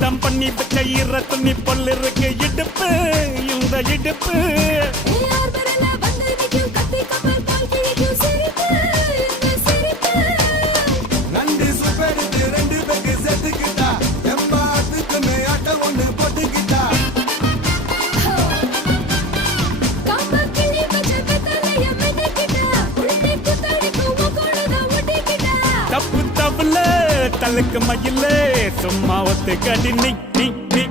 தம் பண்ணி வச்ச ஈர துணி பொல் இருக்கு இடுப்பு இந்த இடுப்பு நண்டு சுப்பெடுத்து ரெண்டு பேருக்கு செத்துக்கிட்டா எம்மாத்துக்கு மேயாட்ட ஒண்ணு போட்டுக்கிட்டா தப்பு தப்புல தலுக்கு மயிலே சும்மா ஒத்து கடி நீ நீ நீ